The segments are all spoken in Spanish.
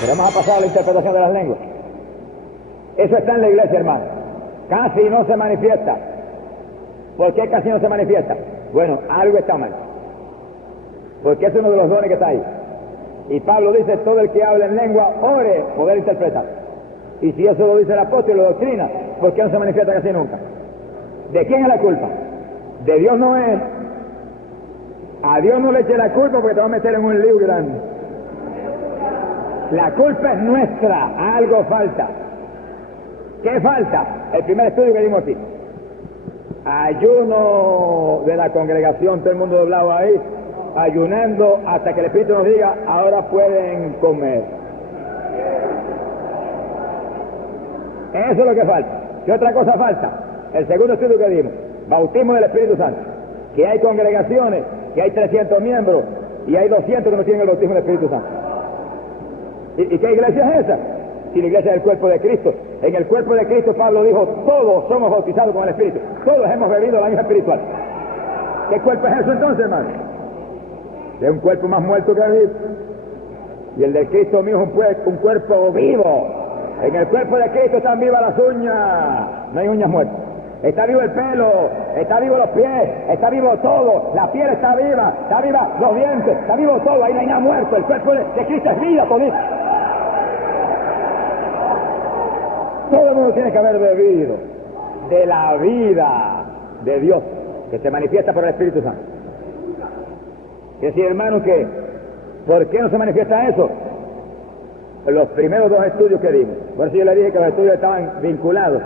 Pero vamos a pasar a la interpretación de las lenguas. Eso está en la iglesia, hermano. Casi no se manifiesta. ¿Por qué casi no se manifiesta? Bueno, algo está mal. Porque es uno de los dones que está ahí. Y Pablo dice, todo el que habla en lengua, ore, poder interpretar. Y si eso lo dice el apóstol y lo doctrina, ¿por qué no se manifiesta casi nunca? ¿De quién es la culpa? De Dios no es. A Dios no le eche la culpa porque te va a meter en un lío grande. La culpa es nuestra, algo falta. ¿Qué falta? El primer estudio que dimos aquí. Ayuno de la congregación, todo el mundo doblado ahí, ayunando hasta que el Espíritu nos diga, ahora pueden comer. Eso es lo que falta. ¿Qué otra cosa falta? El segundo estudio que dimos, bautismo del Espíritu Santo. Que hay congregaciones, que hay 300 miembros y hay 200 que no tienen el bautismo del Espíritu Santo. ¿Y qué iglesia es esa? Si la iglesia es el cuerpo de Cristo. En el cuerpo de Cristo Pablo dijo, todos somos bautizados con el Espíritu. Todos hemos bebido la misma espiritual. ¿Qué cuerpo es eso entonces, hermano? Es un cuerpo más muerto que vivo. Y el de Cristo mío es un cuerpo vivo. En el cuerpo de Cristo están vivas las uñas. No hay uñas muertas. Está vivo el pelo, está vivo los pies, está vivo todo. La piel está viva los dientes, está vivo todo. Ahí no hay nada muerto. El cuerpo de Cristo es vida, todito. Todo el mundo tiene que haber bebido de la vida de Dios que se manifiesta por el Espíritu Santo. Y decir, hermano, que ¿por qué no se manifiesta eso? Los primeros dos estudios que dimos. Por eso yo le dije que los estudios estaban vinculados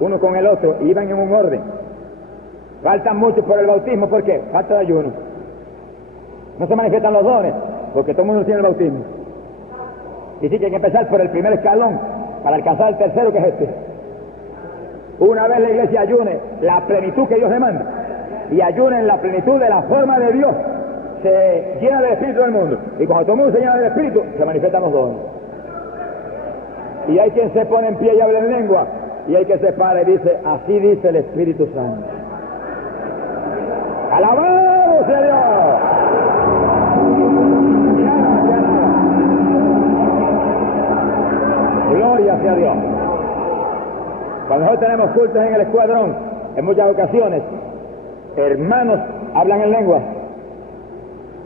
uno con el otro, iban en un orden. Faltan muchos por el bautismo, ¿por qué? Falta de ayuno. No se manifiestan los dones, porque todo el mundo tiene el bautismo. Y sí que hay que empezar por el primer escalón, para alcanzar el tercero, que es este. Una vez la iglesia ayune la plenitud que Dios demanda, y ayune en la plenitud de la forma de Dios, se llena del Espíritu del mundo. Y cuando todo el mundo se llena del Espíritu, se manifiestan los dones. Y hay quien se pone en pie y habla en lengua, y hay que se para y dice, así dice el Espíritu Santo. ¡Alabado sea Dios! Gloria sea Dios. Cuando nosotros tenemos cultos en el escuadrón, en muchas ocasiones, hermanos hablan en lengua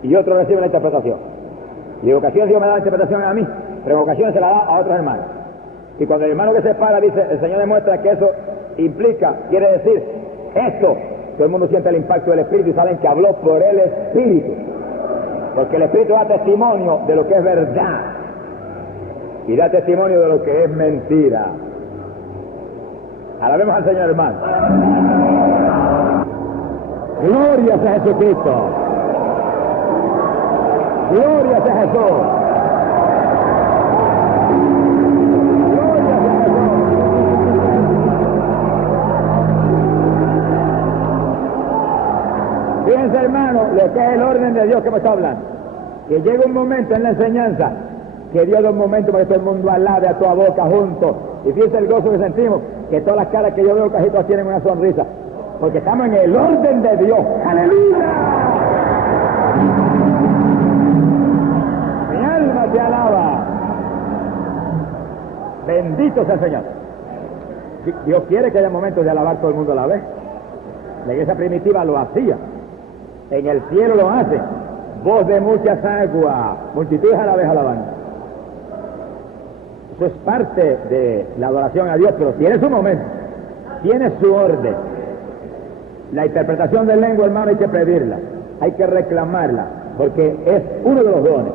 y otros reciben la interpretación. Y en ocasiones Dios me da la interpretación a mí, pero en ocasiones se la da a otros hermanos. Y cuando el hermano que se para dice, el Señor demuestra que eso implica, quiere decir esto, todo el mundo siente el impacto del Espíritu y saben que habló por el Espíritu. Porque el Espíritu da testimonio de lo que es verdad y da testimonio de lo que es mentira. Alabemos al Señor, hermano. Gloria sea Jesucristo. Gloria sea Jesús. Fíjense, hermano, lo que es el orden de Dios que me está hablando. Que llega un momento en la enseñanza que Dios da un momento para que todo el mundo alabe a toda boca juntos. Y fíjense el gozo que sentimos, que todas las caras que yo veo casi todas tienen una sonrisa. Porque estamos en el orden de Dios. ¡Aleluya! Mi alma te alaba. Bendito sea el Señor. Dios quiere que haya momentos de alabar todo el mundo a la vez. La iglesia primitiva lo hacía. En el cielo lo hace. Voz de muchas aguas, multitudes a la vez alabando. Eso es parte de la adoración a Dios, pero tiene su momento, tiene su orden. La interpretación del lengua, hermano, hay que pedirla, hay que reclamarla, porque es uno de los dones.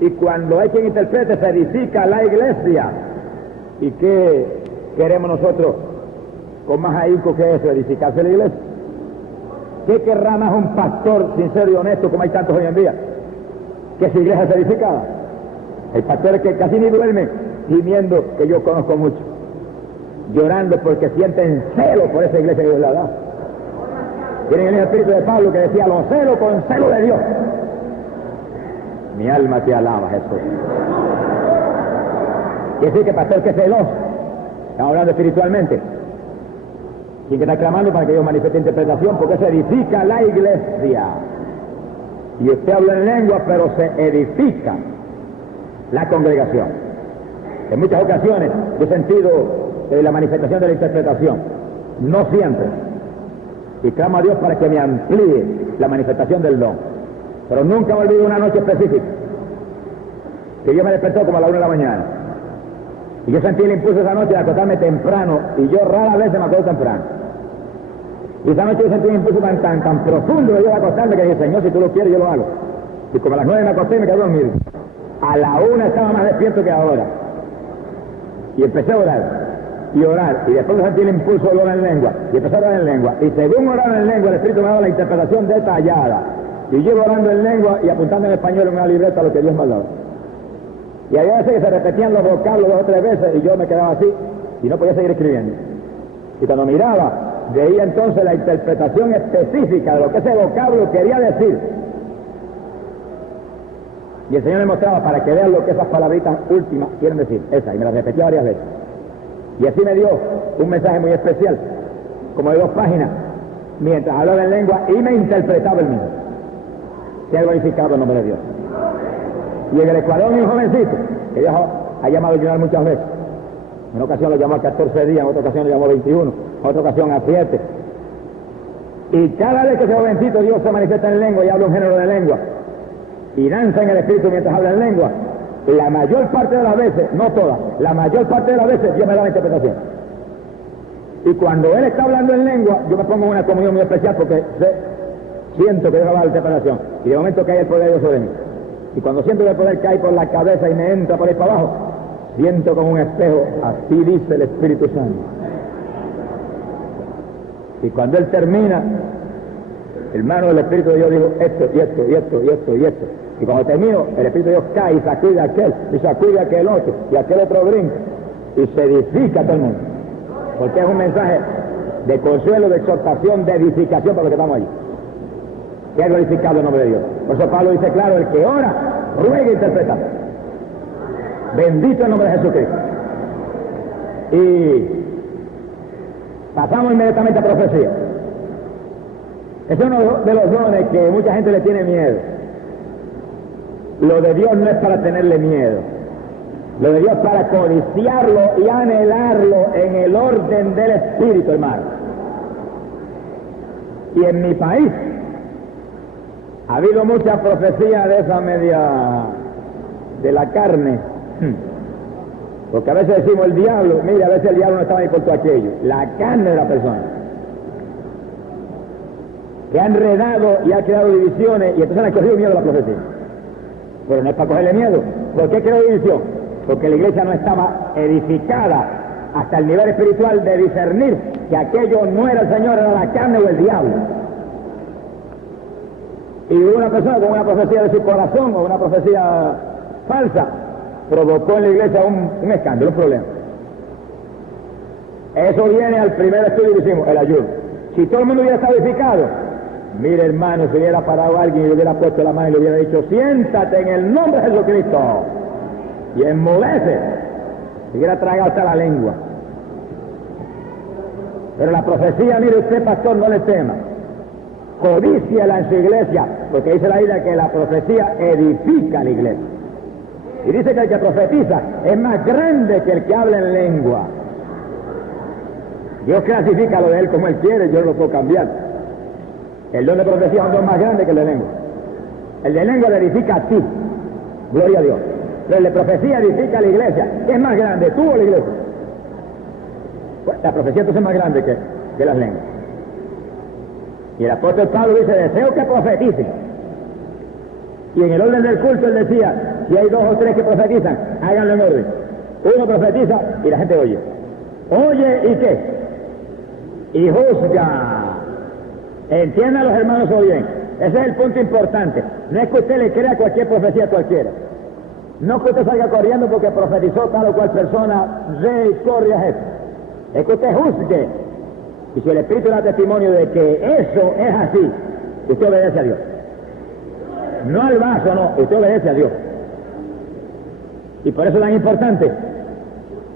Y cuando hay quien interprete, se edifica la iglesia. ¿Y qué queremos nosotros con más ahínco que eso, edificarse la iglesia? ¿Qué querrá más un pastor sincero y honesto, como hay tantos hoy en día, que su iglesia sea edificada? Hay pastores que casi ni duermen, gimiendo, que yo conozco mucho, llorando porque sienten celo por esa iglesia que Dios le da. Tienen el espíritu de Pablo que decía, lo celo con celo de Dios. Mi alma te alaba, Jesús. Quiere decir que pastor que es celoso, estamos hablando espiritualmente, y que está clamando para que Dios manifieste interpretación, porque se edifica la iglesia. Y usted habla en lengua, pero se edifica la congregación. En muchas ocasiones yo he sentido la manifestación de la interpretación, no siempre, y clamo a Dios para que me amplíe la manifestación del don, pero nunca me olvido una noche específica que Dios me despertó como a la 1 de la mañana y yo sentí el impulso esa noche de acostarme temprano, y yo rara vez me acuerdo temprano, y esa noche yo sentí un impulso tan profundo de yo de acostarme que dije, Señor, si tú lo quieres yo lo hago, y como a las 9 me acosté y me quedé dormido. A la 1 estaba más despierto que ahora, y empecé a orar y orar, y después sentí el impulso de orar en lengua, y empecé a orar en lengua, y según orar en lengua, el Espíritu me daba la interpretación detallada, y yo orando en lengua y apuntando en español en una libreta lo que Dios me ha dado. Y había veces que se repetían los vocablos 2 o 3 veces, y yo me quedaba así, y no podía seguir escribiendo. Y cuando miraba, veía entonces la interpretación específica de lo que ese vocablo quería decir. Y el Señor me mostraba para que vean lo que esas palabritas últimas quieren decir, esa, y me las repetía varias veces. Y así me dio un mensaje muy especial, como de 2 páginas, mientras hablaba en lengua y me interpretaba el mismo. Se ha glorificado el nombre de Dios. Y en el Ecuador hay un jovencito, que Dios ha llamado a ayunar muchas veces. En una ocasión lo llamó a 14 días, en otra ocasión lo llamó a 21, en otra ocasión a 7. Y cada vez que ese jovencito Dios se manifiesta en lengua y habla un género de lengua, y danza en el Espíritu mientras habla en lengua, la mayor parte de las veces, no todas, la mayor parte de las veces Dios me da la interpretación. Y cuando él está hablando en lengua, yo me pongo en una comunión muy especial porque siento que Dios me da la interpretación. Y de momento cae el poder de Dios sobre mí. Y cuando siento que el poder cae por la cabeza y me entra por ahí para abajo, siento como un espejo, así dice el Espíritu Santo. Y cuando él termina, hermano, el Espíritu de Dios dijo esto, y esto, y esto, y esto, y esto. Y cuando termino, el Espíritu de Dios cae y sacude a aquel, y sacude a aquel otro, y aquel otro brinca, y se edifica todo el mundo. Porque es un mensaje de consuelo, de exhortación, de edificación para los que estamos allí. Que ha glorificado el nombre de Dios. Por eso Pablo dice claro, el que ora, ruega e interpreta. Bendito el nombre de Jesucristo. Y pasamos inmediatamente a profecía. Es uno de los dones que mucha gente le tiene miedo. Lo de Dios no es para tenerle miedo. Lo de Dios es para codiciarlo y anhelarlo en el orden del Espíritu, hermano. Y en mi país ha habido mucha profecía de esa media de la carne. Porque a veces decimos el diablo, mire, a veces el diablo no estaba ahí por todo aquello. La carne de la persona. Que ha enredado y ha creado divisiones y entonces le ha cogido miedo a la profecía. Pero no es para cogerle miedo. ¿Por qué creó división? Porque la iglesia no estaba edificada hasta el nivel espiritual de discernir que aquello no era el Señor, era la carne o el diablo. Y una persona con una profecía de su corazón o una profecía falsa provocó en la iglesia un escándalo, un problema. Eso viene al primer estudio que hicimos, el ayuno. Si todo el mundo hubiera estado edificado, mire hermano, si hubiera parado alguien y le hubiera puesto la mano y le hubiera dicho, siéntate en el nombre de Jesucristo, y enmudece, si hubiera tragado hasta la lengua. Pero la profecía, mire usted, pastor, no le tema, codíciela en su iglesia, porque dice la Biblia que la profecía edifica la iglesia. Y dice que el que profetiza es más grande que el que habla en lengua. Dios clasifica lo de él como él quiere, yo no lo puedo cambiar. El don de profecía es un don más grande que el de lengua. El de lengua le edifica a ti, gloria a Dios. Pero el de profecía edifica a la iglesia. ¿Qué es más grande, tú o la iglesia? Pues la profecía entonces es más grande que las lenguas. Y el apóstol Pablo dice, deseo que profeticen. Y en el orden del culto él decía, si hay 2 o 3 que profetizan, háganlo en orden. Uno profetiza y la gente oye. Oye, ¿y qué? Y juzga. Entiendan los hermanos o bien. Ese es el punto importante. No es que usted le crea cualquier profecía a cualquiera. No es que usted salga corriendo porque profetizó tal o cual persona, ve y corre a eso. Es que usted juzgue Y si el Espíritu da testimonio de que eso es así, usted obedece a Dios. No al vaso, no, usted obedece a Dios. Y por eso es tan importante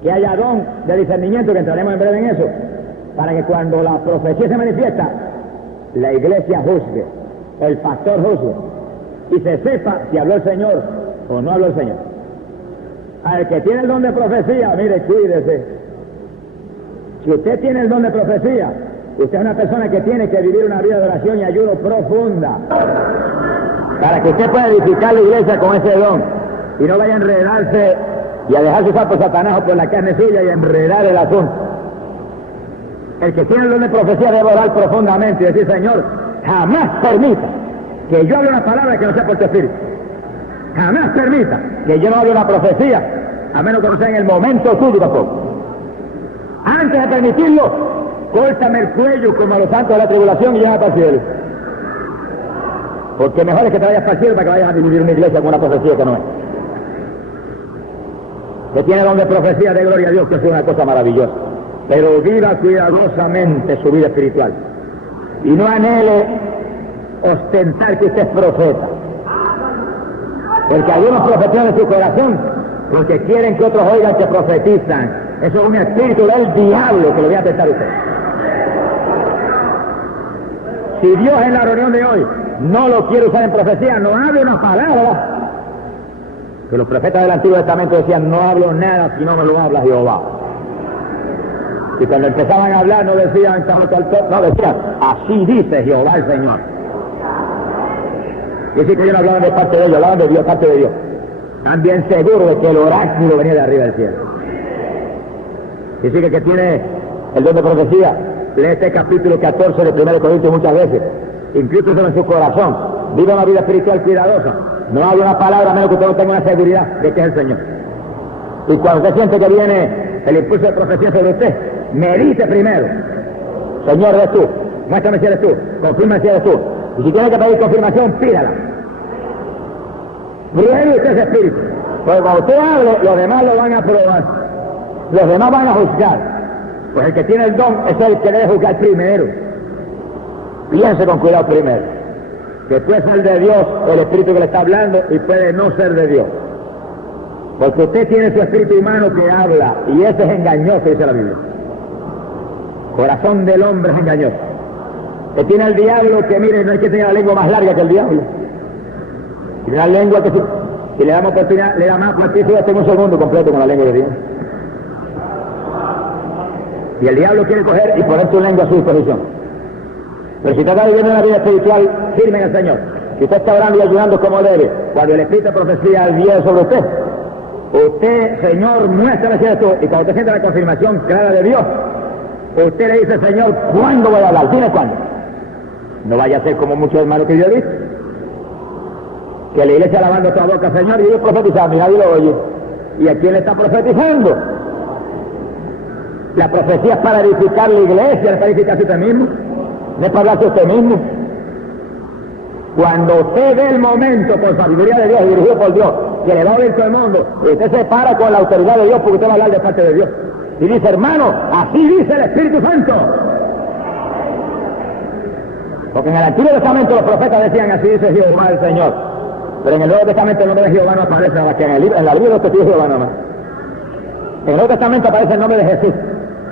que haya don de discernimiento, que entraremos en breve en eso, para que cuando la profecía se manifiesta, la iglesia juzgue, el pastor juzgue, y se sepa si habló el Señor o no habló el Señor. Al que tiene el don de profecía, mire, cuídese. Si usted tiene el don de profecía, usted es una persona que tiene que vivir una vida de oración y ayuno profunda, para que usted pueda edificar la iglesia con ese don, y no vaya a enredarse y a dejarse usar por Satanás o por la carne suya y a enredar el asunto. El que tiene el don de profecía debe orar profundamente y decir: Señor, jamás permita que yo hable una palabra que no sea por tu Espíritu. Jamás permita que yo no hable una profecía, a menos que no sea en el momento tuyo tampoco. Antes de permitirlo, córtame el cuello como a los santos de la tribulación y llévame para el cielo. Porque mejor es que te vayas para el cielo para que vayas a dividir una iglesia con una profecía que no es. Que tiene don de profecía, de gloria a Dios, que es una cosa maravillosa. Pero viva cuidadosamente su vida espiritual. Y no anhele ostentar que usted es profeta. Porque algunos profetan en su corazón porque quieren que otros oigan que profetizan. Eso es un espíritu del diablo que lo voy a tentar a usted. Si Dios en la reunión de hoy no lo quiere usar en profecía, no hable una palabra. Que los profetas del Antiguo Testamento decían: no hablo nada si no me lo habla Jehová. Y cuando empezaban a hablar no decían, no decían: así dice Jehová el Señor. Y así que ellos no hablaban de parte de ellos, hablaban de Dios, parte de Dios. Están bien seguros de que el oráculo venía de arriba del cielo. Y así que el que tiene el don de profecía, lee este capítulo 14 de 1 Corintios muchas veces. Inclúyelo en su corazón. Viva una vida espiritual cuidadosa. No hable una palabra a menos que usted no tenga una seguridad de que es el Señor. Y cuando usted siente que viene el impulso de profecía sobre usted, medite primero: Señor, eres tú, muéstrame si eres tú, confirma si eres tú. Y si tiene que pedir confirmación, pídala. Pruebe usted ese espíritu, porque cuando usted hable, los demás lo van a probar, los demás van a juzgar. Pues el que tiene el don es el que debe juzgar primero. Piense con cuidado primero, que puede ser de Dios el espíritu que le está hablando y puede no ser de Dios. Porque usted tiene su espíritu humano que habla, y ese es engañoso, dice la Biblia. Corazón del hombre es engañoso. Que tiene el diablo que, mire, no hay que tener la lengua más larga que el diablo. Tiene la lengua que si le damos oportunidad, le da más plasticidad en un segundo completo con la lengua de Dios. Y el diablo quiere coger y poner su lengua a su disposición. Pero si usted está viviendo una vida espiritual firme en el Señor, si usted está orando y ayudando como debe, cuando el espíritu de profecía viene sobre usted, usted, Señor, muéstrame si eres tú. Y cuando usted siente la confirmación clara de Dios, usted le dice: Señor, ¿cuándo voy a hablar? Dime cuándo. No vaya a ser como muchos hermanos que yo he visto, que la iglesia lavando toda boca: Señor, y ellos profetizando y nadie lo oye. ¿Y a quién le está profetizando? La profecía es para edificar la iglesia, no es para edificarse usted mismo, no es para hablarse usted mismo. Cuando usted ve el momento, por sabiduría de Dios y dirigido por Dios, que le va a oír todo el mundo, y usted se para con la autoridad de Dios, porque usted va a hablar de parte de Dios. Y dice: hermano, así dice el Espíritu Santo. Porque en el Antiguo Testamento los profetas decían: así dice Jehová el Señor. Pero en el Nuevo Testamento el nombre de Jehová no aparece, nada más que en la Biblia de los testigos de Jehová nada más. En el Nuevo Testamento aparece el nombre de Jesús.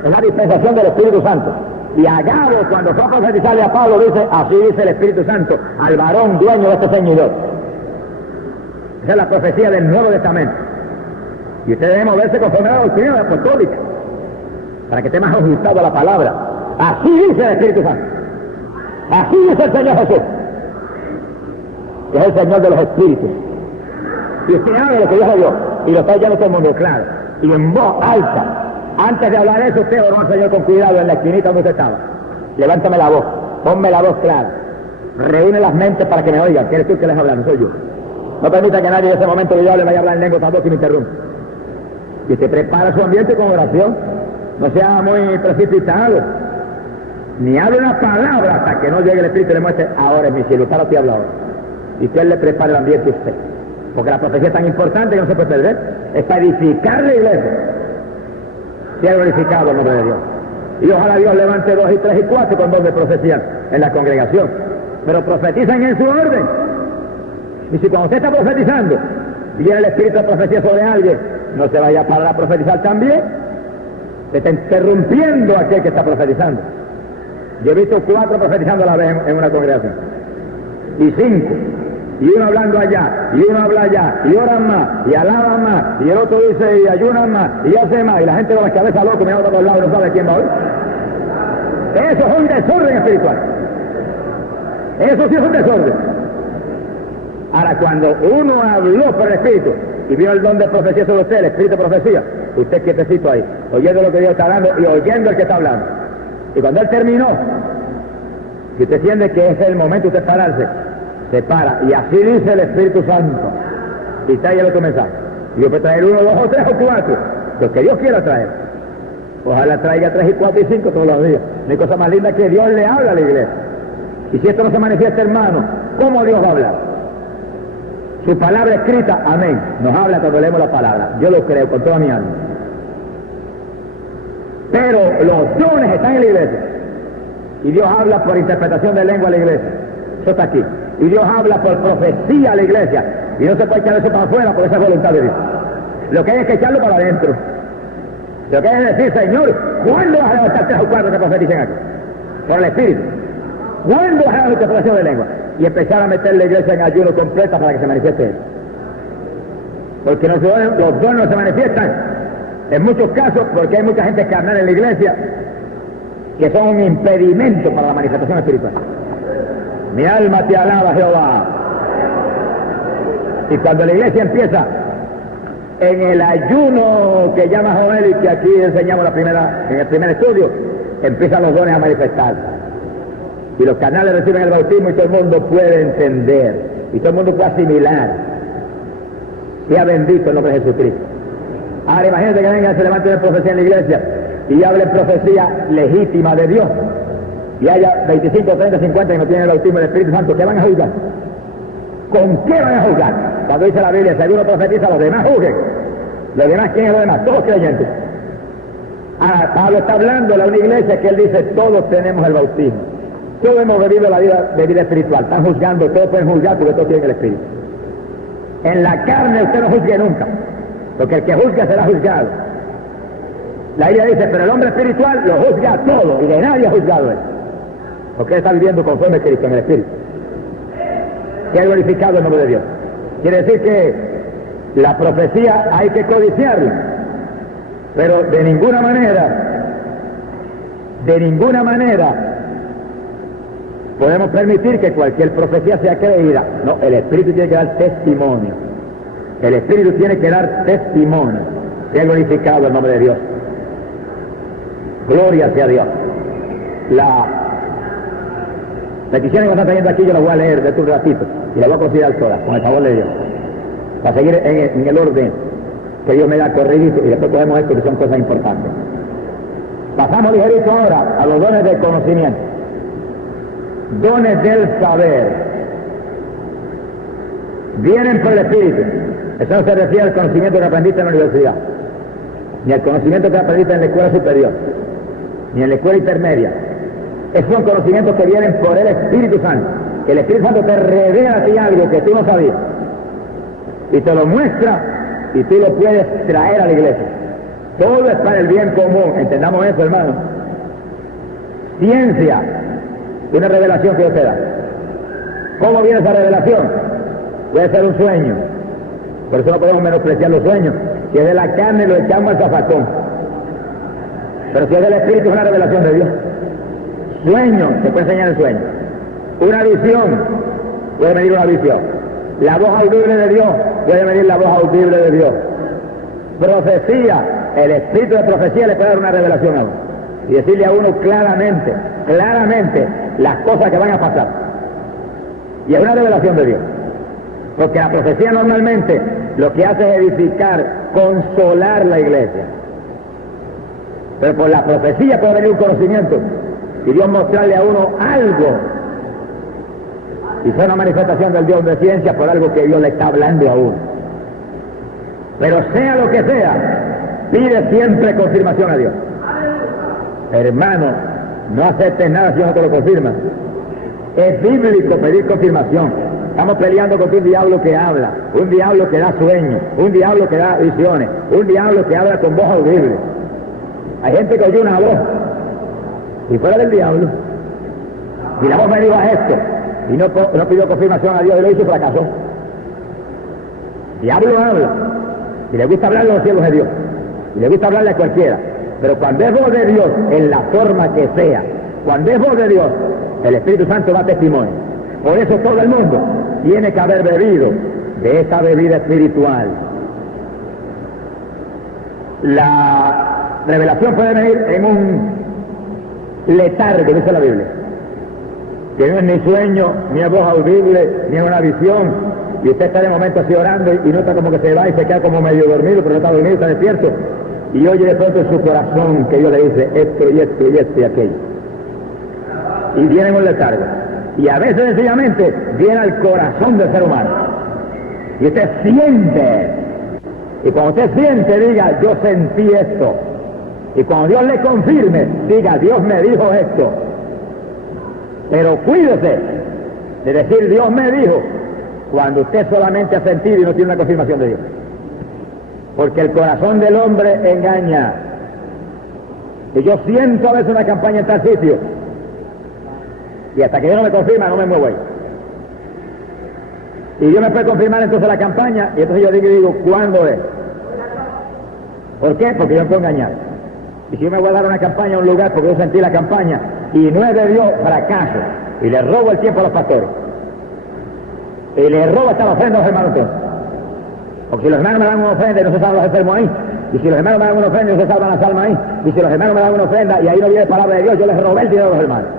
Es la dispensación del Espíritu Santo. Y Agabo, cuando fue a profetizarle a Pablo, dice: así dice el Espíritu Santo al varón dueño de este ceñidor. Esa es la profecía del Nuevo Testamento. Y usted debe moverse conforme a la doctrina apostólica, para que esté más ajustado a la palabra. Así dice el Espíritu Santo. Así dice el Señor Jesús, que es el Señor de los espíritus. Y usted habla lo que Dios le dio, y lo está oyendo todo el mundo, claro, y en voz alta. Antes de hablar eso, usted oró al Señor con cuidado en la esquinita donde usted estaba. Levántame la voz, ponme la voz clara, reúne las mentes para que me oigan. ¿Quién eres tú que les habla? No soy yo. No permita que nadie en ese momento que yo hable vaya a hablar en lengua tampoco y me interrumpa. Y usted prepara su ambiente con oración, no sea muy precipitado, ni hable una palabra hasta que no llegue el Espíritu y le muestre: ahora es mi cielo, usted no te habla ahora. Y usted le prepara el ambiente a usted. Porque la profecía es tan importante que no se puede perder. Es para edificar la iglesia. Sea glorificado el nombre de Dios. Y ojalá Dios levante 2 y 3 y 4 con don de profecía en la congregación. Pero profetizan en su orden. Y si cuando usted está profetizando, viene el espíritu de profecía sobre alguien, no se vaya a parar a profetizar también. Se está interrumpiendo a aquel que está profetizando. Yo he visto 4 profetizando a la vez en una congregación. Y 5. Y uno hablando allá, y uno habla allá, y oran más, y alaban más, y el otro dice, y ayunan más, y hace más, y la gente con la cabeza loca mirando a todos lados y no sabe quién va a oír. Eso es un desorden espiritual. Eso sí es un desorden. Ahora, cuando uno habló por el Espíritu y vio el don de profecía sobre usted, el Espíritu de profecía, usted quietecito ahí, oyendo lo que Dios está hablando y oyendo el que está hablando. Y cuando él terminó, si usted siente que es el momento de usted pararse, se para, y así dice el Espíritu Santo, y trae el otro mensaje. Y yo puedo traer 1, 2 o 3 o 4, lo que Dios quiera traer. Ojalá traiga 3 y 4 y 5 todos los días. No hay cosa más linda que Dios le habla a la iglesia. Y si esto no se manifiesta, hermano, ¿cómo Dios va a hablar? Su palabra escrita, amén, nos habla cuando leemos la palabra. Yo lo creo con toda mi alma. Pero los dones están en la iglesia. Y Dios habla por interpretación de lengua a la iglesia. Eso está aquí. Y Dios habla por profecía a la iglesia. Y no se puede echar eso para afuera porque esa es voluntad de Dios. Lo que hay es que echarlo para adentro. Lo que hay es decir, Señor, ¿cuándo vas a levantar 3 o 4 que profeticen aquí? Por el Espíritu. ¿Cuándo vas a dar interpretación de lengua? Y empezar a meter la iglesia en ayuno completa para que se manifieste eso. Porque los dones no se manifiestan en muchos casos porque hay mucha gente carnal en la iglesia que son un impedimento para la manifestación espiritual. Mi alma te alaba, Jehová. Y cuando la iglesia empieza en el ayuno que llama Joel y que aquí enseñamos en el primer estudio, empiezan los dones a manifestarse. Y los canales reciben el bautismo y todo el mundo puede entender. Y todo el mundo puede asimilar. Sea bendito el nombre de Jesucristo. Ahora imagínate que vengan, se levanten de profecía en la iglesia y hablen profecía legítima de Dios. Y haya 25, 30, 50 que no tienen el bautismo del Espíritu Santo. ¿Qué van a juzgar? ¿Con qué van a juzgar? Cuando dice la Biblia, si alguno profetiza, los demás juzguen. ¿Los demás quién es los demás? Todos creyentes. Ahora, Pablo está hablando de una iglesia que él dice, todos tenemos el bautismo. Todos hemos bebido la vida espiritual. Están juzgando, todos pueden juzgar porque todos tienen el Espíritu. En la carne usted no juzgue nunca, porque el que juzga será juzgado. La Biblia dice, pero el hombre espiritual lo juzga todo y de nadie ha juzgado él. Porque él está viviendo conforme a Cristo en el Espíritu. Que ha glorificado el nombre de Dios. Quiere decir que la profecía hay que codiciarla, pero de ninguna manera podemos permitir que cualquier profecía sea creída. No, el Espíritu tiene que dar testimonio. El Espíritu tiene que dar testimonio. Sea glorificado el nombre de Dios. Gloria sea a Dios. La petición que me están trayendo aquí yo la voy a leer de un ratito y la voy a considerar todas, con el favor de Dios. Para seguir en el orden que Dios me da corridito y después podemos esto que son cosas importantes. Pasamos ligerito ahora a los dones del conocimiento. Dones del saber vienen por el Espíritu. Eso no se refiere al conocimiento que aprendiste en la universidad, ni al conocimiento que aprendiste en la escuela superior, ni en la escuela intermedia. Esos son conocimientos que vienen por el Espíritu Santo. El Espíritu Santo te revela a ti algo que tú no sabías y te lo muestra y tú lo puedes traer a la iglesia. Todo es para el bien común, entendamos eso, hermano. Ciencia, una revelación que Dios te da. ¿Cómo viene esa revelación? Puede ser un sueño, por eso no podemos menospreciar los sueños. Si es de la carne lo echamos al zafacón, pero si es del Espíritu es una revelación de Dios. Sueño, se puede enseñar el sueño. Una visión, puede medir una visión. La voz audible de Dios, puede medir la voz audible de Dios. Profecía, el espíritu de profecía le puede dar una revelación a uno y decirle a uno claramente las cosas que van a pasar. Y es una revelación de Dios. Porque la profecía normalmente lo que hace es edificar, consolar la iglesia. Pero por la profecía puede venir un conocimiento y Dios mostrarle a uno algo. Y fue una manifestación del Dios de ciencia por algo que Dios le está hablando a uno. Pero sea lo que sea, pide siempre confirmación a Dios. Hermano, no aceptes nada si no te lo confirma. Es bíblico pedir confirmación. Estamos peleando contra un diablo que habla, un diablo que da sueños, un diablo que da visiones, un diablo que habla con voz audible. Hay gente que oye una voz y fuera del diablo. Y la voz me dijo a esto y no pidió confirmación a Dios y lo hizo y fracasó. Diablo habla y le gusta hablarle a los cielos de Dios y le gusta hablarle a cualquiera, pero cuando es voz de Dios, en la forma que sea, cuando es voz de Dios, el Espíritu Santo da testimonio. Por eso todo el mundo tiene que haber bebido de esa bebida espiritual. La revelación puede venir en un letargo, dice la Biblia, que no es ni sueño, ni es voz audible, ni es una visión, y usted está de momento así orando y nota como que se va y se queda como medio dormido, pero no está dormido, está despierto, y oye de pronto en su corazón que Dios le dice esto y esto y esto y aquello, y viene en un letargo, y a veces sencillamente viene al corazón del ser humano, y usted siente, y cuando usted siente diga yo sentí esto, y cuando Dios le confirme diga Dios me dijo esto. Pero cuídese de decir Dios me dijo cuando usted solamente ha sentido y no tiene una confirmación de Dios, porque el corazón del hombre engaña. Y yo siento a veces una campaña en tal sitio y hasta que Dios no me confirma no me muevo ahí, y Dios me puede confirmar entonces la campaña y entonces yo digo ¿cuándo es? ¿Por qué? Porque yo me puedo engañar. Y si yo me voy a dar una campaña a un lugar porque yo sentí la campaña y no es de Dios, fracaso, y le robo el tiempo a los pastores, y le robo hasta la ofrenda a los hermanos entonces. Porque si los hermanos me dan una ofrenda y no se salvan los enfermos ahí, y si los hermanos me dan una ofrenda y no se salvan las almas ahí, y si los hermanos me dan una ofrenda y ahí no viene palabra de Dios, yo les robé el dinero a los hermanos.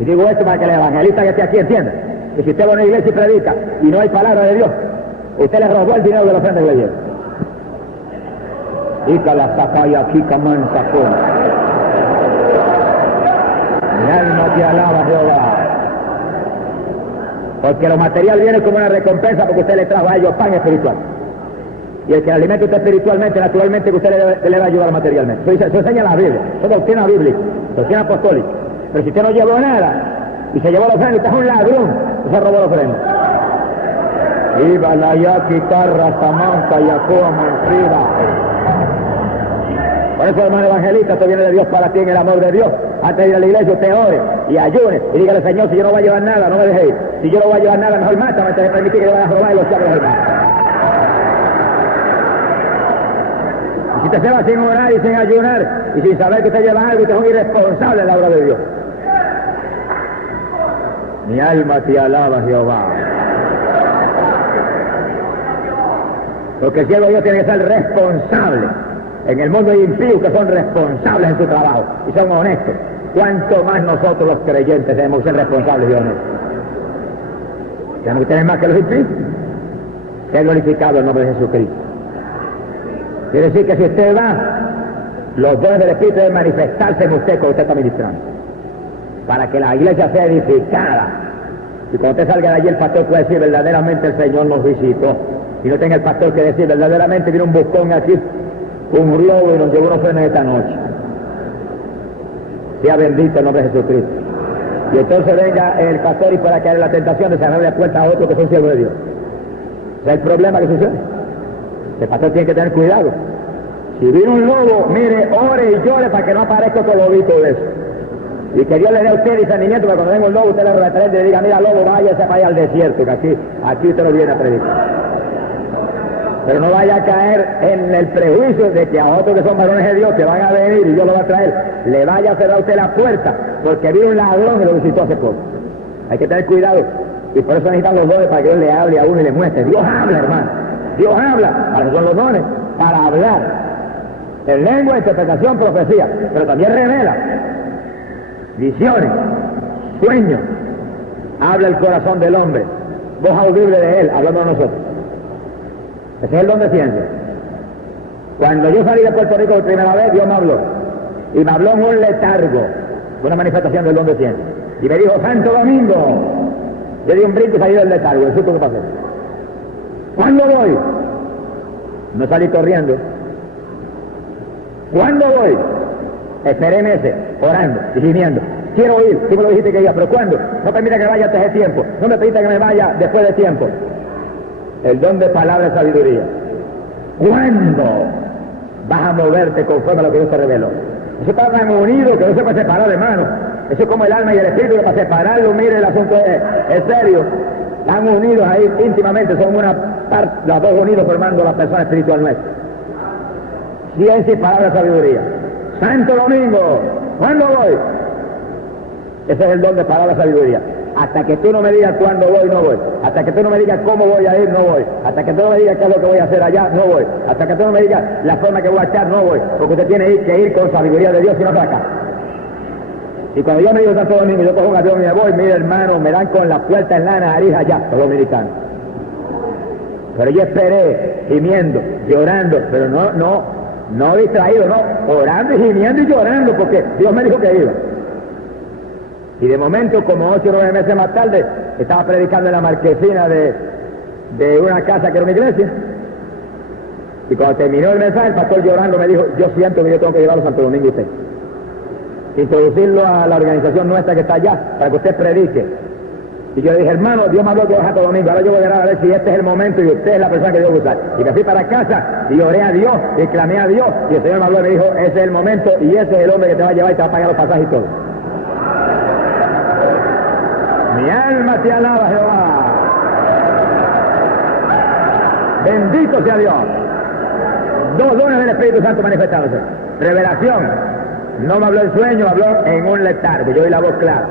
Y digo esto para que el evangelista que esté aquí entienda que si usted va a una iglesia y predica y no hay palabra de Dios, usted le robó el dinero de la ofrenda que le dieron. Y que la sacaya chica mansa con. Mi alma te alaba, Jehová. Porque lo material viene como una recompensa porque usted le trajo a ellos pan espiritual. Y el que alimenta usted espiritualmente, naturalmente que usted le va a ayudar materialmente. Eso enseña la Biblia, eso es doctrina bíblica, doctrina apostólica. Pero si usted no llevó nada y se llevó la ofrenda, usted es un ladrón, usted robó la ofrenda. Iba la yaqui, carra, samanca, yacoa, manfrida. Por eso, hermano evangelista, esto viene de Dios para ti en el amor de Dios. Antes de ir a la iglesia, usted ore y ayune y dígale, Señor, si yo no voy a llevar nada, no me deje ir. Si yo no voy a llevar nada, mejor mátame antes de permitir que yo vaya a robar y los chavos hermanos. Y si usted se va sin orar y sin ayunar y sin saber que usted lleva algo, usted es un irresponsable en la obra de Dios. Mi alma te alaba, Jehová. Porque el siervo de Dios tiene que ser responsable. En el mundo hay impíos que son responsables en su trabajo y son honestos. ¿Cuánto más nosotros los creyentes debemos ser responsables y honestos? Tenemos que tener más que los impíos. Que glorificado el nombre de Jesucristo. Quiere decir que si usted va, los dones del Espíritu deben manifestarse en usted cuando usted está ministrando, para que la iglesia sea edificada. Y cuando usted salga de allí, el pastor puede decir, verdaderamente el Señor nos visitó. Y no tenga el pastor que decir, verdaderamente vino un buscón aquí, un globo y nos llevó una ofrenda esta noche. Sea bendito el nombre de Jesucristo. Y entonces venga el pastor y pueda caer en la tentación de cerrarle la puerta a otros que son siervos de Dios. Ese es el problema que sucede. El pastor tiene que tener cuidado. Si viene un lobo, mire, ore y llore para que no aparezca otro lobito de eso. Y que Dios le dé a usted discernimiento para cuando venga un lobo, usted le reprende y le diga, mira lobo, váyase para allá al desierto, que aquí usted no viene a predicar. Pero no vaya a caer en el prejuicio de que a otros que son varones de Dios que van a venir y Dios lo va a traer, le vaya a cerrar a usted la puerta, porque vino un ladrón y lo visitó hace poco. Hay que tener cuidado, y por eso necesitan los dones para que Dios le hable a uno y le muestre. Dios habla, hermano, Dios habla, para eso son los dones, para hablar. En lengua, interpretación, profecía, pero también revela visiones, sueños, habla el corazón del hombre, voz audible de él, hablando de nosotros. Ese es el don de ciencia. Cuando yo salí de Puerto Rico por primera vez, Dios me habló. Y me habló en un letargo, una manifestación del don de ciencia. Y me dijo, Santo Domingo. Yo di un brinco y salí del letargo, el susto que pasó. ¿Cuándo voy? No salí corriendo. ¿Cuándo voy? Esperé meses, orando y gimiendo. Quiero ir, si me lo dijiste que iba, pero ¿cuándo? No permita que vaya antes de tiempo, no me permita que me vaya después de tiempo. El don de palabra y sabiduría. ¿Cuándo vas a moverte conforme a lo que Dios te reveló? Eso está tan unido que no se puede separar, hermano. Eso es como el alma y el espíritu, que para separarlo, mire, el asunto es serio. Están unidos ahí íntimamente, son una parte, las dos unidos formando la persona espiritual nuestra. Ciencia y palabra y sabiduría. Santo Domingo, ¿cuándo voy? Ese es el don de palabra y sabiduría. Hasta que tú no me digas cuándo voy, no voy. Hasta que tú no me digas cómo voy a ir, no voy. Hasta que tú no me digas qué es lo que voy a hacer allá, no voy. Hasta que tú no me digas la forma que voy a echar, no voy. Porque usted tiene que ir con sabiduría de Dios y no para acá. Y cuando yo me digo Santo Domingo, yo cojo un avión y me voy, mire hermano, me dan con la puerta en la nariz allá, los dominicanos. Pero yo esperé, gimiendo, llorando, pero no distraído, no, orando y gimiendo y llorando, porque Dios me dijo que iba. Y de momento, como 8 o 9 meses más tarde, estaba predicando en la marquesina de una casa que era una iglesia. Y cuando terminó el mensaje, el pastor llorando me dijo, yo siento que yo tengo que llevarlo a Santo Domingo y usted. Introducirlo a la organización nuestra que está allá, para que usted predique. Y yo le dije, hermano, Dios me habló que voy a Santo Domingo, ahora yo voy a ver si este es el momento y usted es la persona que Dios va a usar. Y me fui para casa y oré a Dios y clamé a Dios, y el Señor me habló y me dijo, ese es el momento y ese es el hombre que te va a llevar y te va a pagar los pasajes y todo. Mi alma te alaba, Jehová. Bendito sea Dios. 2 dones del Espíritu Santo manifestándose. Revelación. No me habló en sueño, me habló en un letargo. Yo oí la voz clara.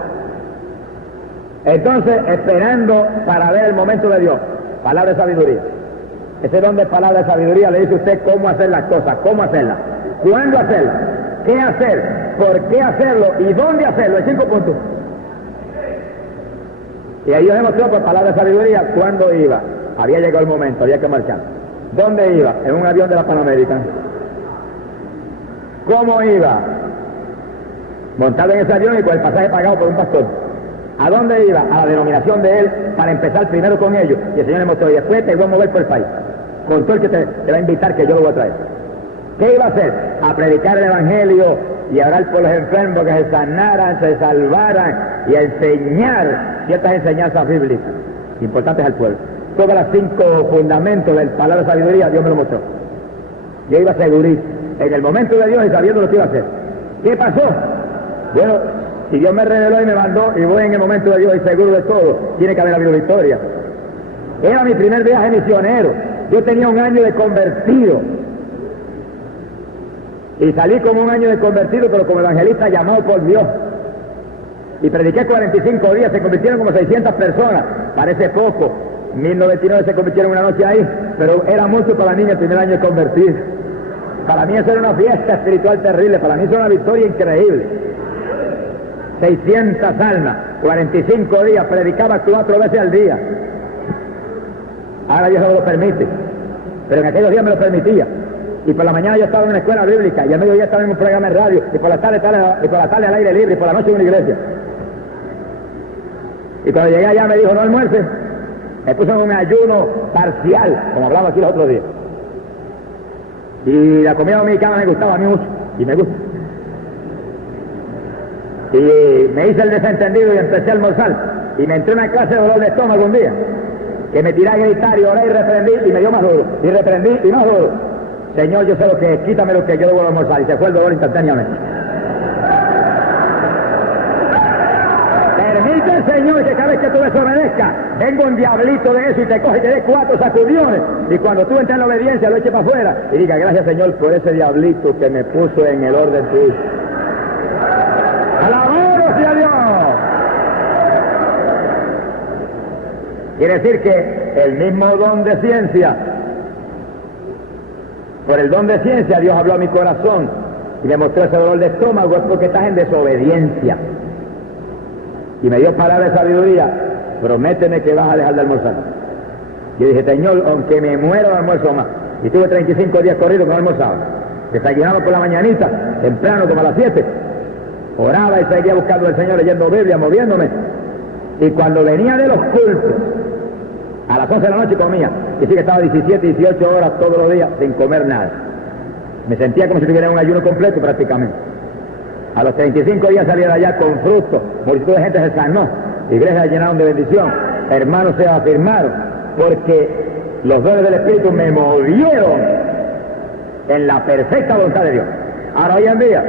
Entonces, esperando para ver el momento de Dios. Palabra de sabiduría. Ese don de palabra de sabiduría le dice a usted cómo hacer las cosas, cómo hacerlas, cuándo hacerlas, qué hacer, por qué hacerlo y dónde hacerlo. En 5 puntos. Y ahí Dios demostró por palabra de sabiduría cuándo iba. Había llegado el momento, había que marchar. ¿Dónde iba? En un avión de la Panamérica. ¿Cómo iba? Montado en ese avión y con el pasaje pagado por un pastor. ¿A dónde iba? A la denominación de él, para empezar primero con ellos. Y el Señor le mostró, y después te voy a mover por el país. Con todo el que te va a invitar, que yo lo voy a traer. ¿Qué iba a hacer? A predicar el Evangelio y a orar por los enfermos, que se sanaran, se salvaran, y a enseñar ciertas enseñanzas bíblicas importantes al pueblo. Todos los 5 fundamentos del palabra de sabiduría, Dios me lo mostró. Yo iba segurísimo, en el momento de Dios y sabiendo lo que iba a hacer. ¿Qué pasó? Bueno, si Dios me reveló y me mandó y voy en el momento de Dios y seguro de todo, tiene que haber habido victoria. Era mi primer viaje misionero. Yo tenía 1 año de convertido. Y salí como 1 año de convertido, pero como evangelista llamado por Dios. Y prediqué 45 días, se convirtieron como 600 personas. Parece poco. 1099 se convirtieron una noche ahí, pero era mucho para mí en el primer año de convertir. Para mí eso era una fiesta espiritual terrible, para mí eso era una victoria increíble. 600 almas, 45 días, predicaba 4 veces al día. Ahora Dios no lo permite, pero en aquellos días me lo permitía. Y por la mañana yo estaba en una escuela bíblica, y al mediodía estaba en un programa de radio, y por la tarde al aire libre, y por la noche en una iglesia. Y cuando llegué allá me dijo, no almuerces. Me puse en un ayuno parcial, como hablamos aquí los otros días. Y la comida dominicana me gustaba a mí mucho, y me gusta. Y me hice el desentendido y empecé a almorzar. Y me entré en una clase de dolor de estómago un día, que me tiré a gritar y oré y reprendí, y me dio más duro. Y reprendí y más duro. Señor, yo sé lo que es, quítame lo que yo debo almorzar. Y se fue el dolor instantáneamente. Permite, Señor, que cada vez que tú desobedezcas, venga un diablito de eso y te coge y te dé 4 sacudiones. Y cuando tú entres en la obediencia, lo eche para afuera. Y diga, gracias, Señor, por ese diablito que me puso en el orden tuyo. ¡Alabado sea Dios! Quiere decir que el mismo don de ciencia, por el don de ciencia Dios habló a mi corazón y me mostró ese dolor de estómago, es porque estás en desobediencia. Y me dio palabra de sabiduría, prométeme que vas a dejar de almorzar. Yo dije, Señor, aunque me muera no almuerzo más. Y tuve 35 días corridos que no almorzaba. Desayunaba por la mañanita, temprano como a las 7. Oraba y seguía buscando al Señor, leyendo Biblia, moviéndome. Y cuando venía de los cultos, a las 11 de la noche comía. Y sí que estaba 17, 18 horas todos los días sin comer nada. Me sentía como si tuviera un ayuno completo prácticamente. A los 35 días salieron allá con fruto, multitud de gente se sanó, iglesias se llenaron de bendición, hermanos se afirmaron, porque los dones del Espíritu me movieron en la perfecta voluntad de Dios. Ahora hoy en día,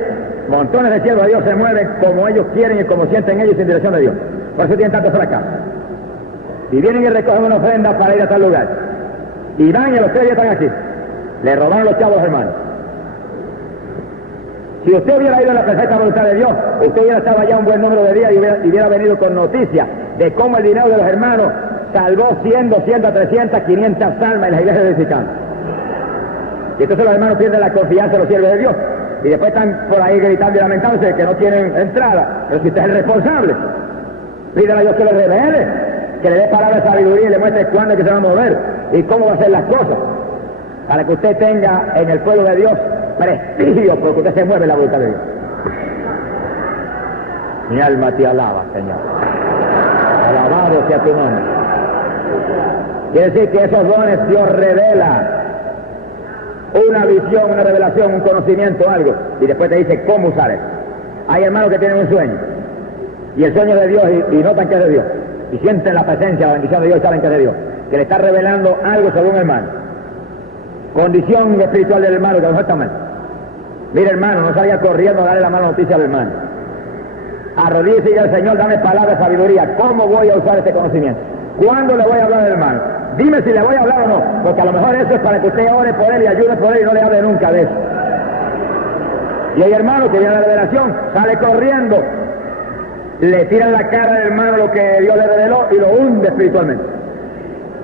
montones de siervos de Dios se mueven como ellos quieren y como sienten ellos sin dirección de Dios. Por eso tienen tantos fracasos. Y vienen y recogen una ofrenda para ir a tal lugar. Y van y a los 3 días están aquí. Le robaron los chavos a los hermanos. Si usted hubiera ido a la perfecta voluntad de Dios, usted hubiera estado allá un buen número de días y hubiera venido con noticias de cómo el dinero de los hermanos salvó 100, 200, 300, 500 almas en las iglesias edificantes. Y entonces los hermanos pierden la confianza de los siervos de Dios. Y después están por ahí gritando y lamentándose de que no tienen entrada. Pero si usted es el responsable, pídele a Dios que le revele, que le dé palabra de sabiduría y le muestre cuándo es que se va a mover y cómo va a hacer las cosas, para que usted tenga en el pueblo de Dios prestigio, porque usted se mueve en la voluntad de Dios. Mi alma te alaba, Señor. Alabado sea tu nombre. Quiere decir que esos dones Dios revela una visión, una revelación, un conocimiento, algo, y después te dice cómo usar eso. Hay hermanos que tienen un sueño, y el sueño es de Dios, y notan que es de Dios, y sienten la presencia, la bendición de Dios, y saben que es de Dios, que le está revelando algo sobre un hermano. Condición espiritual del hermano, que a lo mejor está mal. Mire, hermano, no salga corriendo a darle la mala noticia al hermano. Arrodíllese y diga al Señor, dame palabra de sabiduría. ¿Cómo voy a usar este conocimiento? ¿Cuándo le voy a hablar al hermano? Dime si le voy a hablar o no, porque a lo mejor eso es para que usted ore por él y ayude por él y no le hable nunca de eso. Y hay hermano que viene a la revelación, sale corriendo, le tira en la cara al hermano lo que Dios le reveló y lo hunde espiritualmente.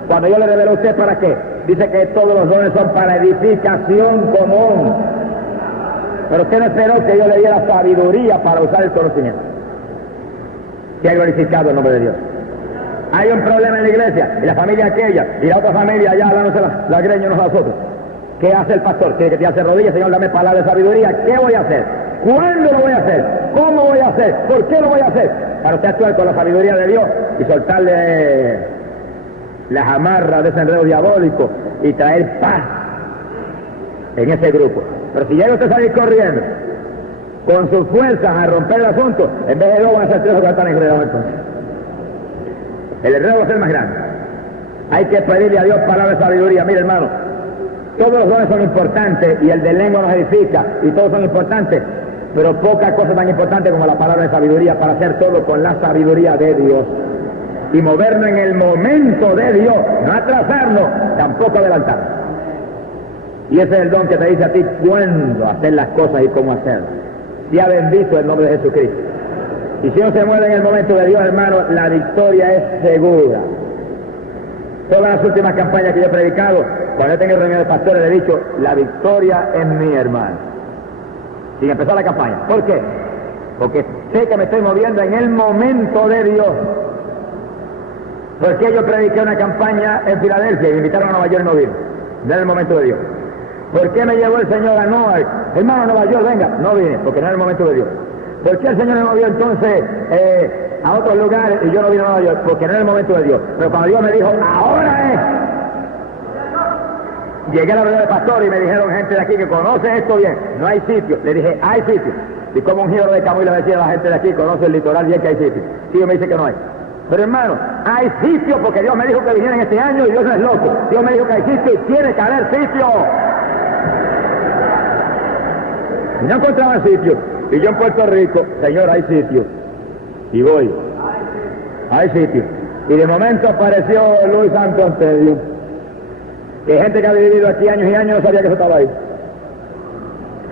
Cuando Dios le reveló a usted, ¿para qué? Dice que todos los dones son para edificación común. Pero usted no esperó que Dios le diera sabiduría para usar el conocimiento. Que ha glorificado el nombre de Dios. Hay un problema en la iglesia, y la familia aquella, y la otra familia allá hablándose la greña unos a los otros. ¿Qué hace el pastor? Tiene que tirarse rodillas, Señor, dame palabra de sabiduría. ¿Qué voy a hacer? ¿Cuándo lo voy a hacer? ¿Cómo voy a hacer? ¿Por qué lo voy a hacer? Para usted actuar con la sabiduría de Dios y soltarle las amarras de ese enredo diabólico y traer paz en ese grupo. Pero si llega usted a salir corriendo con sus fuerzas a romper el asunto, en vez de 2 van a ser 3 o 4 están enredados entonces. El enredo va a ser más grande. Hay que pedirle a Dios palabra de sabiduría. Mire, hermano, todos los dones son importantes y el de lengua nos edifica y todos son importantes, pero poca cosa tan importante como la palabra de sabiduría para hacer todo con la sabiduría de Dios y movernos en el momento de Dios, no atrasarnos, tampoco adelantarnos. Y ese es el don que te dice a ti cuándo hacer las cosas y cómo hacerlas. Sea bendito el nombre de Jesucristo. Y si uno se mueve en el momento de Dios, hermano, la victoria es segura. Todas las últimas campañas que yo he predicado, cuando he tenido reuniones de pastores, le he dicho, la victoria es mía, hermano. Sin empezar la campaña. ¿Por qué? Porque sé que me estoy moviendo en el momento de Dios. ¿Por qué yo prediqué una campaña en Filadelfia y me invitaron a Nueva York y no vine? No era el momento de Dios. ¿Por qué me llevó el Señor a Newark? Hermano, a Nueva York, venga. No vine, porque no era el momento de Dios. ¿Por qué el Señor me movió entonces a otros lugares y yo no vine a Nueva York? Porque no era el momento de Dios. Pero cuando Dios me dijo, ahora es. Llegué a la reunión de pastor y me dijeron gente de aquí que conoce esto bien. No hay sitio. Le dije, hay sitio. Y como un giro de Camuy le decía a la gente de aquí, conoce el litoral bien que hay sitio. Sí, me dice que no hay. Pero hermano, hay sitio porque Dios me dijo que viniera en este año y Dios no es loco. Dios me dijo que hay sitio y tiene que haber sitio. Y no encontraba sitio. Y yo en Puerto Rico, Señor, hay sitio. Y voy. Hay sitio. Y de momento apareció Luis Santo ante Dios. Que gente que ha vivido aquí años y años no sabía que eso estaba ahí.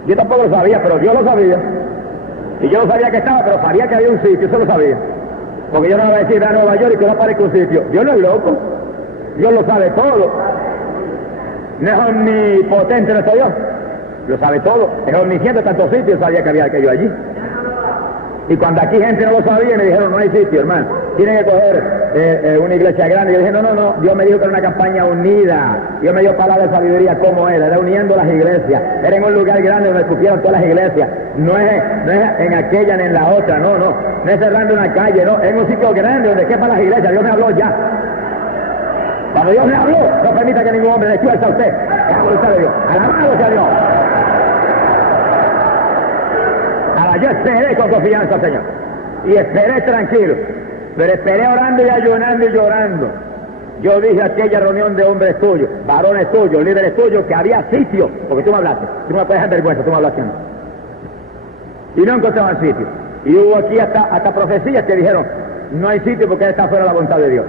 Yo tampoco lo sabía, pero Dios lo sabía. Y yo no sabía que estaba, pero sabía que había un sitio, eso lo sabía. Porque yo no voy a decir a Nueva York y que no aparezca un sitio. Dios no es loco. Dios lo sabe todo. No es omnipotente nuestro Dios. Lo sabe todo. Es omnisciente en tantos sitios, sabía que había aquello allí. Y cuando aquí gente no lo sabía, me dijeron, no hay sitio, hermano. Tienen que coger una iglesia grande. Y yo dije, no, Dios me dijo que era una campaña unida. Dios me dio palabra de sabiduría cómo era uniendo las iglesias. Era en un lugar grande donde escupieron todas las iglesias. No es en aquella ni en la otra, no es cerrando una calle, no. Es en un sitio grande donde quepan las iglesias. Dios me habló ya. Cuando Dios me habló, no permita que ningún hombre le escuche a usted. Es la voluntad de Dios. Alabado sea Dios. nada. Yo esperé con confianza, Señor. Y esperé tranquilo. Pero esperé orando y ayunando y llorando. Yo dije a aquella reunión de hombres tuyos, varones tuyos, líderes tuyos, que había sitio. Porque tú me hablaste. Tú me puedes dar vergüenza, tú me hablaste. Y no encontraban sitio. Y hubo aquí hasta profecías que dijeron, no hay sitio porque está fuera de la voluntad de Dios.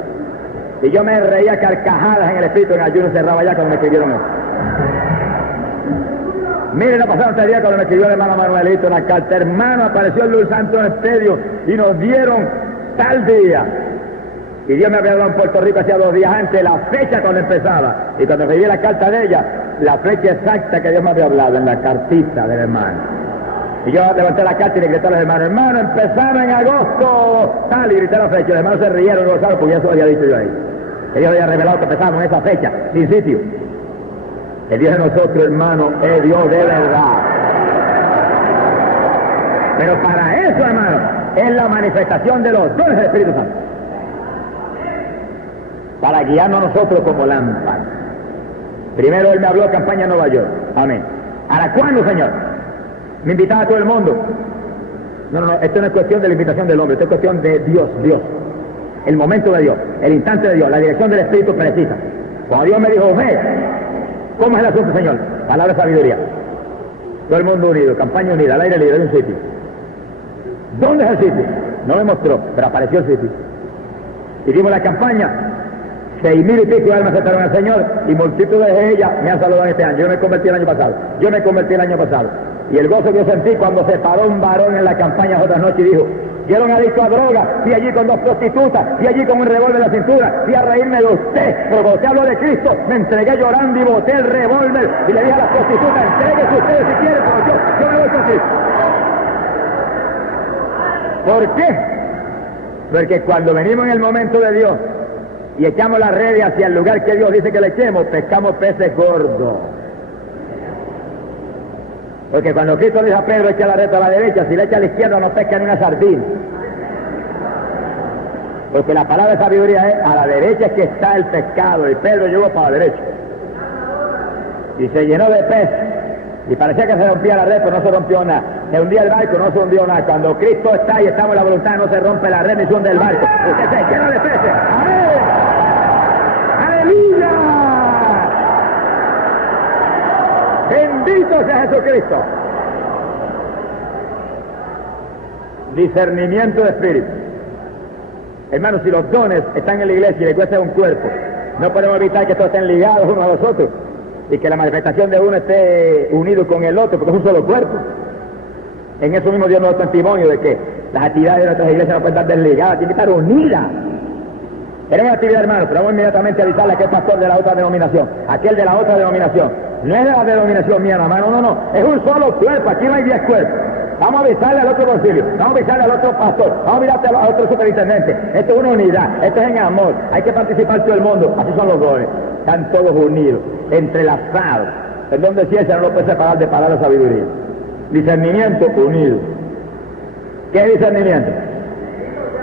Y yo me reía carcajadas en el espíritu, en ayuno cerraba ya cuando me escribieron eso. Miren, no pasaron 3 días cuando me escribió el hermano Manuelito una carta. Hermano, apareció el Luz Santo en el medio y nos dieron tal día. Y Dios me había hablado en Puerto Rico hacía 2 días antes, la fecha cuando empezaba. Y cuando recibí la carta de ella, la fecha exacta que Dios me había hablado en la cartita del hermano. Y yo levanté la carta y le grité a los hermanos, hermano, empezaba en agosto, tal, y grité la fecha. Los hermanos se rieron y gozaron porque eso había dicho yo ahí. Que Dios había revelado que empezamos en esa fecha, sin sitio. El Dios de nosotros, hermano, es Dios de verdad. Pero para eso, hermano, es la manifestación de los dones del Espíritu Santo. Para guiarnos a nosotros como lámparas. Primero Él me habló de campaña en Nueva York. Amén. ¿Hasta cuándo, Señor? Me invitaba a todo el mundo. No, esto no es cuestión de la invitación del hombre, esto es cuestión de Dios. El momento de Dios, el instante de Dios, la dirección del Espíritu precisa. Cuando Dios me dijo, ve, ¿cómo es el asunto, Señor? Palabra de sabiduría. Todo el mundo unido, campaña unida, al aire libre, de un sitio. ¿Dónde es el sitio? No me mostró, pero apareció el sitio. Hicimos la campaña, 6,000 y pico de almas aceptaron al Señor y multitudes de ellas me han saludado este año. Yo me convertí el año pasado. Y el gozo que yo sentí cuando se paró un varón en la campaña otra noche y dijo, yo era un adicto a droga, fui allí con 2 prostitutas, fui allí con un revólver en la cintura, fui a reírme de usted, pero cuando usted habló de Cristo, me entregué llorando y boté el revólver y le dije a las prostitutas, entréguese ustedes si quieren, pero yo me voy con Cristo. ¿Por qué? Porque cuando venimos en el momento de Dios y echamos la red hacia el lugar que Dios dice que le echemos, pescamos peces gordos. Porque cuando Cristo le dijo a Pedro, echa la red a la derecha, si le echa a la izquierda no pesca ni una sardina. Porque la palabra de sabiduría es, a la derecha es que está el pescado, y Pedro llegó para la derecha. Y se llenó de pez, y parecía que se rompía la red, pero no se rompió nada. Se hundía el barco, no se hundió nada. Cuando Cristo está y estamos en la voluntad, no se rompe la red ni se hunde el barco. Usted se llena de peces. ¡Amén! ¡Aleluya! ¡Bendito sea Jesucristo! Discernimiento de espíritu. Hermanos, si los dones están en la iglesia y la iglesia es un cuerpo, no podemos evitar que todos estén ligados unos a los otros y que la manifestación de uno esté unido con el otro, porque es un solo cuerpo. En eso mismo Dios nos da testimonio de que las actividades de nuestras iglesias no pueden estar desligadas, tienen que estar unidas. Tenemos actividad, hermanos, pero vamos inmediatamente a avisarle a aquel pastor de la otra denominación, aquel de la otra denominación. No es de la denominación mía, hermano, no, es un solo cuerpo, aquí no hay 10 cuerpos. Vamos a avisarle al otro concilio, vamos a avisarle al otro pastor, vamos a avisarle al otro superintendente. Esto es una unidad, esto es en amor, hay que participar todo el mundo, así son los dones. Están todos unidos, entrelazados. El don de ciencia no lo puede separar de palabra de sabiduría. Discernimiento unido. ¿Qué es discernimiento?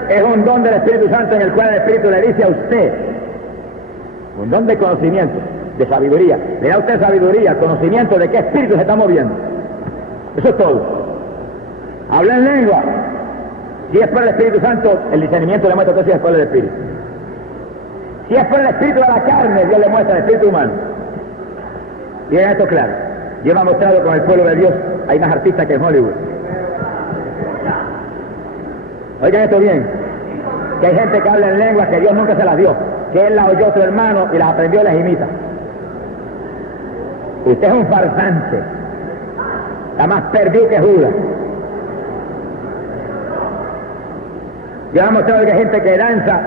Es un don del Espíritu Santo en el cual el Espíritu le dice a usted, un don de conocimiento, de sabiduría. Le da a usted sabiduría, conocimiento de qué espíritu se está moviendo. Eso es todo. Habla en lengua. Si es por el Espíritu Santo, el discernimiento le muestra que si es por el Espíritu. Si es por el Espíritu de la carne, Dios le muestra el Espíritu humano. Y en esto claro. Dios me ha mostrado con el pueblo de Dios, hay más artistas que en Hollywood. Oigan esto bien, que hay gente que habla en lenguas que Dios nunca se las dio, que Él las oyó a otro hermano y las aprendió y las imita. Usted es un farsante, está más perdido que Judas. Yo he mostrado que hay gente que danza,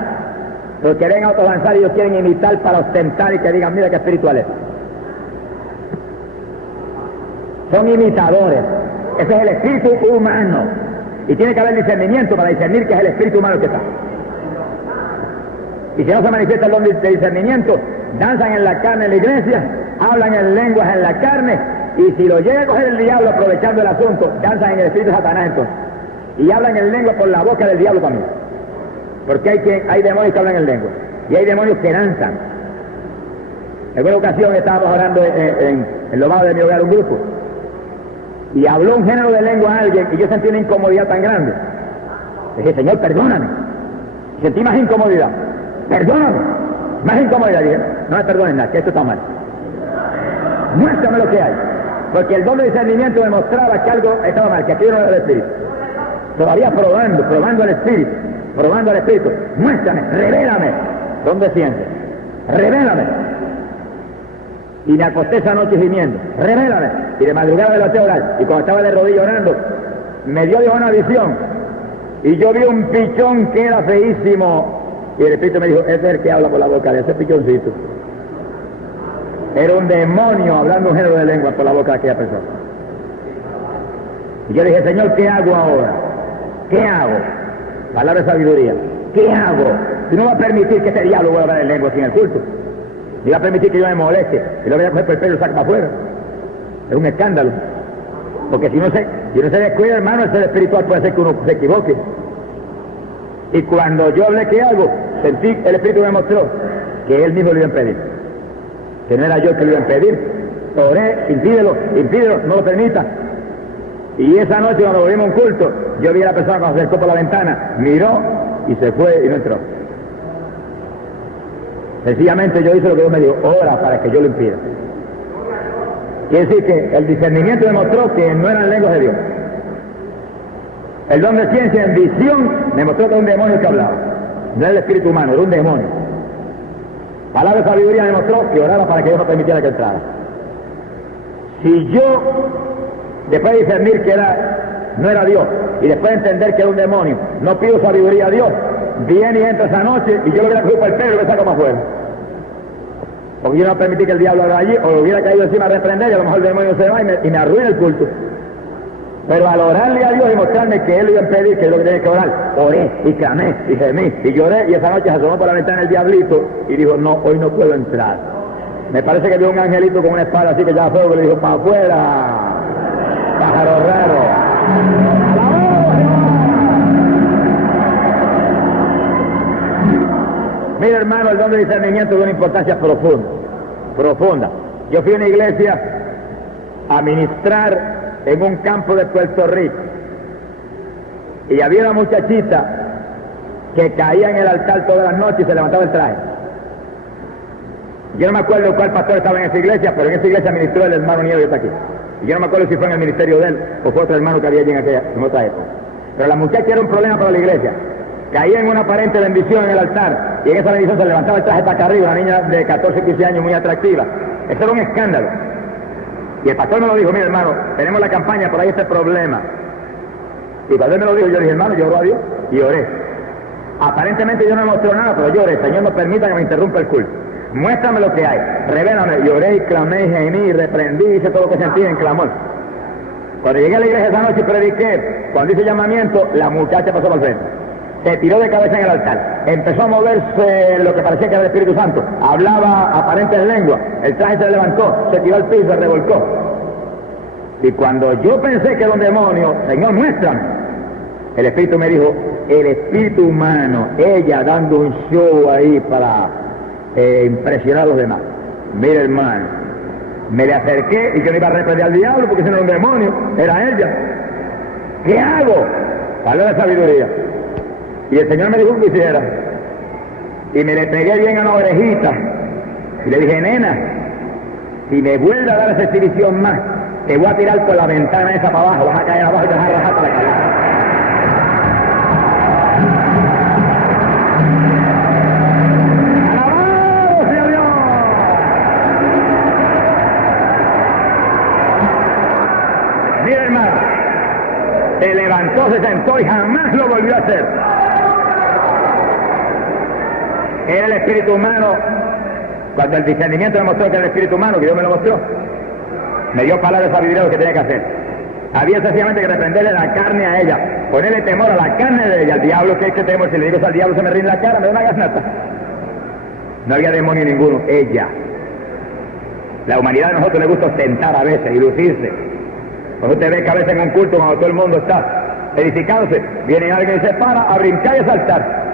porque ven a otros danzar y ellos quieren imitar para ostentar y que digan, mira qué espiritual es. Son imitadores, ese es el espíritu humano. Y tiene que haber discernimiento para discernir que es el espíritu humano que está. Y si no se manifiesta el don de discernimiento, danzan en la carne en la iglesia, hablan en lenguas en la carne, y si lo llega a coger el diablo aprovechando el asunto, danzan en el espíritu de Satanás entonces. Y hablan en lengua por la boca del diablo también. Porque hay demonios que hablan en lengua, y hay demonios que danzan. En alguna ocasión estábamos orando en lo bajo de mi hogar un grupo. y habló un género de lengua a alguien y yo sentí una incomodidad tan grande. Dije, Señor, perdóname. Sentí más incomodidad. Perdóname. Más incomodidad. Dije, no me perdones nada, que esto está mal. Muéstrame lo que hay. Porque el don de discernimiento demostraba que algo estaba mal, que aquello no era del Espíritu. Todavía probando al Espíritu. Muéstrame, revélame. ¿Dónde sientes? Revélame. Y me acosté esa noche gimiendo. Revélame. Y de madrugada me levanté a orar. Y cuando estaba de rodillas orando, me dio una visión. Y yo vi un pichón que era feísimo. Y el Espíritu me dijo, ese es el que habla por la boca de ese pichoncito. Era un demonio hablando un género de lengua por la boca de aquella persona. Y yo dije, Señor, ¿qué hago ahora? ¿Qué hago? Palabra de sabiduría. ¿Qué hago? Si no va a permitir que este diablo vuelva a hablar en lengua sin el culto. Y va a permitir que yo me moleste. Y lo voy a coger por el pelo y lo saco para afuera. Es un escándalo. Porque si no se descuida, hermano, el ser espiritual puede ser que uno se equivoque. Y cuando yo hablé que hago, sentí, el Espíritu me mostró que él mismo lo iba a impedir. Que no era yo el que lo iba a impedir. Oré, impídelo, no lo permita. Y esa noche cuando volvimos a un culto, yo vi a la persona cuando se acercó por la ventana, miró y se fue y no entró. Sencillamente yo hice lo que Dios me dijo, ora para que yo lo impida. Quiere decir que el discernimiento demostró que no eran lenguas de Dios. El don de ciencia en visión demostró que era un demonio que hablaba. No era el espíritu humano, era un demonio. Palabra de sabiduría demostró que oraba para que Dios no permitiera que entrara. Si yo, después de discernir que no era Dios, y después de entender que era un demonio, no pido sabiduría a Dios, viene y entra esa noche y yo lo hubiera cogido por el pelo y lo saco más afuera. Porque yo no permití que el diablo haga allí, o lo hubiera caído encima a reprender, y a lo mejor el demonio se va y me arruina el culto. Pero al orarle a Dios y mostrarme que Él lo iba a impedir, que es lo que tenía que orar, oré y clamé y gemí y lloré, y esa noche se asomó por la ventana el diablito y dijo, no, hoy no puedo entrar. Me parece que vio un angelito con una espada así que ya fuego y le dijo, para afuera, pájaro raro. Mira, hermano, el don de discernimiento de una importancia profunda. Yo fui a una iglesia a ministrar en un campo de Puerto Rico y había una muchachita que caía en el altar todas las noches y se levantaba el traje. Yo no me acuerdo cuál pastor estaba en esa iglesia, pero en esa iglesia ministró el hermano Nieves, que está aquí. Y yo no me acuerdo si fue en el ministerio de él o fue otro hermano que había allí en otra época. Pero la muchacha era un problema para la iglesia. Caía en una aparente bendición en el altar y en esa bendición se levantaba el traje hasta acá arriba, una niña de 14, 15 años muy atractiva. Eso era un escándalo. Y el pastor me lo dijo, mira hermano, tenemos la campaña, por ahí este problema. Y cuando él me lo dijo, yo dije, hermano, yo oro a Dios y oré. Aparentemente yo no me mostró nada, pero yo oré, Señor, no permita que me interrumpa el culto. Muéstrame lo que hay, revélame. Y oré y clamé y gemí y reprendí, hice todo lo que sentí en clamor. Cuando llegué a la iglesia esa noche y prediqué, cuando hice llamamiento, la muchacha pasó por el frente. Se tiró de cabeza en el altar, empezó a moverse lo que parecía que era el Espíritu Santo, hablaba aparente en lengua, el traje se levantó, se tiró al piso, se revolcó. Y cuando yo pensé que era un demonio, Señor, muéstrame, el Espíritu me dijo, el espíritu humano, ella dando un show ahí para impresionar a los demás. Mira, hermano, me le acerqué y yo no iba a reprender al diablo porque si no era un demonio, era ella. ¿Qué hago? Palabra de sabiduría. Y el Señor me dijo que hiciera. Y me le pegué bien a la orejita. Y le dije, nena, si me vuelve a dar esa exhibición más, te voy a tirar por la ventana esa para abajo, vas a caer abajo y te vas a bajar para la cabeza. ¡Alabado sea Dios! Mira, hermano, se levantó, se sentó y jamás lo volvió a hacer. Era el espíritu humano. Cuando el discernimiento me mostró que era el espíritu humano, que Dios me lo mostró, me dio palabras de sabiduría lo que tenía que hacer. Había sencillamente que reprenderle la carne a ella, ponerle temor a la carne de ella. Al diablo, ¿qué es que temor? Si le digo eso al diablo, se me rinde la cara, me da una gasnata. No había demonio ninguno, ella. La humanidad de nosotros le gusta ostentar a veces y lucirse. Cuando usted ve que a veces en un culto, cuando todo el mundo está edificándose, viene alguien y se para a brincar y a saltar.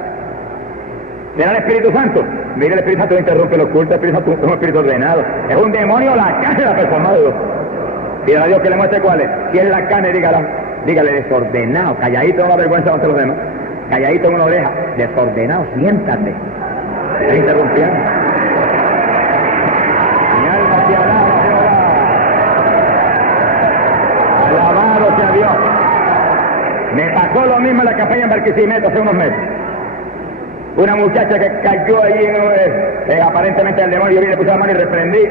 ¿Será el Espíritu Santo? Mire, el Espíritu Santo interrumpe los cultos, el Espíritu Santo es un espíritu ordenado. Es un demonio la cara de la persona de Dios. Pídale a Dios que le muestre cuál es. Si es la carne, dígale desordenado, calladito, no da vergüenza ante los demás. Calladito en una oreja, desordenado, siéntate. Está interrumpiendo. Mi alma te alaba, Jehová. Alabado sea Dios. Me pasó lo mismo en la capella en Barquisimeto hace unos meses. Una muchacha que cayó allí aparentemente el demonio, yo le puse la mano y reprendí.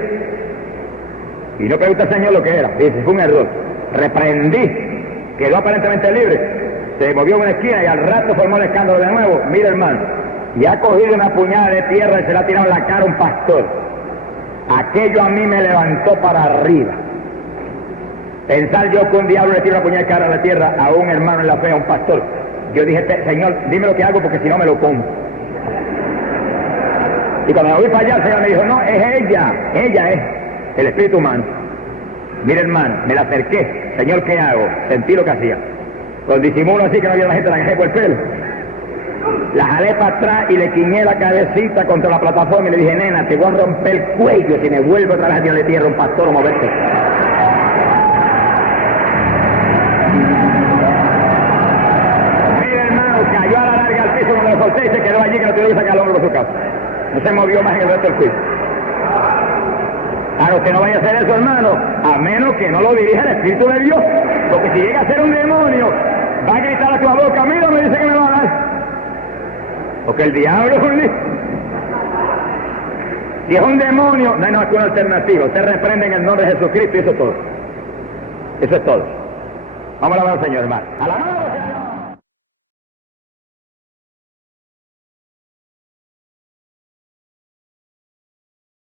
Y no pregunté al Señor lo que era. Dice, fue un error. Reprendí. Quedó aparentemente libre. Se movió en una esquina y al rato formó el escándalo de nuevo. Mira, hermano, y ha cogido una puñada de tierra y se la ha tirado en la cara a un pastor. Aquello a mí me levantó para arriba. Pensar yo que un diablo le tira una puñada de cara a la tierra a un hermano en la fe, a un pastor. Yo dije, Señor, dime lo que hago porque si no me lo como. Y cuando me voy para allá, el Señor me dijo, no, es ella es el espíritu humano. Mira, hermano, me la acerqué. Señor, ¿qué hago? Sentí lo que hacía. Con disimulo así que no había la gente, la dejé por el pelo. La jalé para atrás y le quiñé la cabecita contra la plataforma y le dije, nena, te voy a romper el cuello si me vuelvo otra vez a tirarle tierra a un pastor o moverte. Mira, hermano, cayó a la larga al piso donde lo solté y se quedó allí que no tuvo que sacar al hombro de su casa. No se movió más en el resto del juicio. Claro, que no vaya a hacer eso, hermano, a menos que no lo dirija el Espíritu de Dios. Porque si llega a ser un demonio, va a gritar a tu boca, mira, me dice que me lo va a dar. Porque el diablo es un lío. Si es un demonio, no hay ninguna alternativa. Usted reprende en el nombre de Jesucristo y eso es todo. Eso es todo. Vamos a alabar al Señor, hermano. ¡Alabado sea Dios!